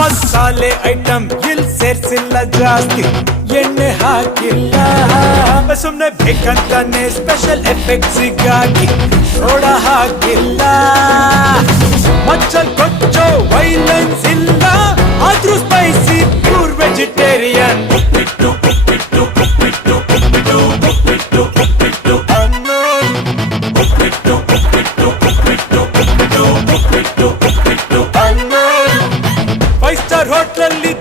ಮಸಾಲೆ ಐಟಮ್ ಇಲ್ಲಿ ಸೇರ್ಸಿಲ್ಲ ಜಾಸ್ತಿ ಎಣ್ಣೆ ಹಾಕಿಲ್ಲ ಸುಮ್ನೆ ಬೇಕಂತಾನೆ ಸ್ಪೆಷಲ್ ಎಫೆಕ್ಟ್ಸಿಗಾಗಿ ಸೋಡ ಹಾಕಿಲ್ಲ ಮಚ್ಚಲ್ ಕೊಚ್ಚೋ ವೈಲೆನ್ಸ್ ಇಲ್ಲ ಆದ್ರೂ ಸ್ಪೈಸಿ ಪ್ಯೂರ್ ವೆಜಿಟೇರಿಯನ್ ಉಪ್ಪಿಟ್ಟು ಉಪ್ಪಿಟ್ಟು ಉಪ್ಪಿಟ್ಟು ಉಪ್ಪಿಟ್ಟು ಉಪ್ಪಿಟ್ಟು ಉಪ್ಪಿಟ್ಟು ಅನ್ನೋನ್ ಉಪ್ಪಿಟ್ಟು ಉಪ್ಪಿಟ್ಟು ಉಪ್ಪಿಟ್ಟು ಉಪ್ಪಿಟ್ಟು ಉಪ್ಪಿಟ್ಟು ಉಪ್ಪಿಟ್ಟು ಅನ್ನೋನ್ ಫೈವ್ ಸ್ಟಾರ್ ಹೋಟ್ಲಲ್ಲಿ